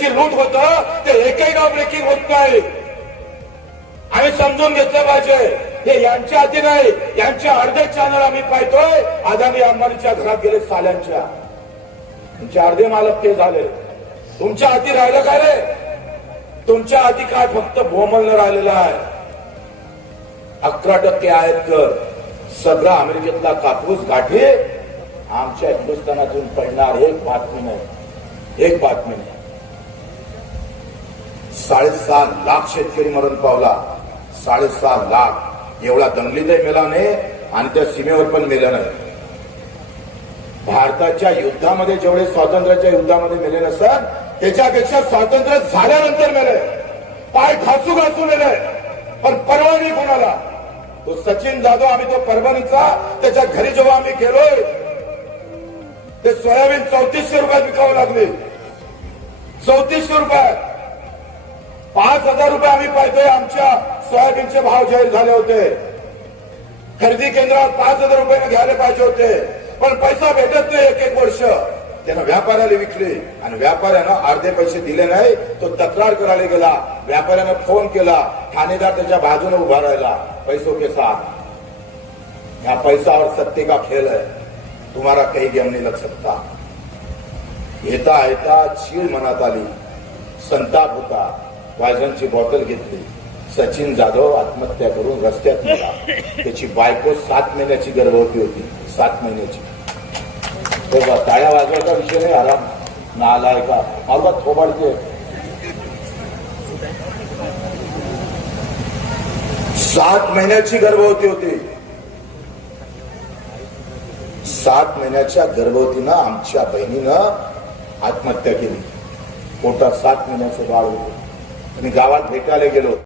पैशाची लूट होतं ते एकही नाव ब्रेकिंग होत नाही. आम्ही समजून घेतलं पाहिजे हे यांच्या हाती नाही यांचे अर्धे चॅनल आम्ही पाहतोय. अदानी अंबानीच्या घरात गेले साल्यांच्या. तुमचे अर्धे मालक ते झाले. तुमच्या हाती राहिलं काय रे? तुमच्या हाती काय फक्त भोमलनं राहिलेलं आहे? अकरा टक्के आहेत कर सगळा अमेरिकेतला कापूस गाठी आमच्या हिंदुस्थानातून पडणार एक बातमी नाही. एक बातमी नाही. साडेसहा लाख शेतकरी मरण पावला. साडेसहा लाख. एवढा दंगलीतही मेला नाही आणि त्या सीमेवर पण मेला नाही. भारताच्या युद्धामध्ये जेवढे स्वातंत्र्याच्या युद्धामध्ये मेले नसतात त्याच्यापेक्षा स्वातंत्र्य झाल्यानंतर मेले. पाय घासू घासू मेले. पण परवानगी कोणाला? तो सचिन जाधव आम्ही तो परभणीचा. त्याच्या घरी जेव्हा आम्ही गेलोय ते सोयाबीन चौतीसशे रुपयात विकावं लागले. चौतीसशे रुपयात. हजार रुपये आम्ही पाहतोय. आमच्या सोयाबीनचे भाव जाहीर झाले होते. खरेदी केंद्रात पाच हजार रुपये घ्यायला पाहिजे होते. पण पैसा भेटत नाही एक एक वर्ष. त्यानं व्यापाऱ्याला विकले आणि व्यापाऱ्यानं अर्धे पैसे दिले नाही. तो तक्रार करायला गेला. व्यापाऱ्यानं फोन केला. ठाणेदार त्याच्या बाजूने उभा राहिला. पैसो के साथ. या पैसा और का खेल है तुम्हारा काही गेम नाही लग सकता येता येता चीड मनात आली. संताप होता. पॉयझनची बॉटल घेतली. सचिन जाधव आत्महत्या करून रस्त्यात गेला. त्याची बायको सात महिन्याची गर्भवती होती. सात महिन्याची. तेव्हा टाळ्या वाजवायचा विषय नाही आराम. ना आलाय का? मला थोबाडते. सात महिन्याची गर्भवती होती. सात महिन्याच्या गर्भवतीनं आमच्या बहिणीनं आत्महत्या केली. पोटात सात महिन्याचं बाळ होतं. आणि गावात भेटायला गेलो.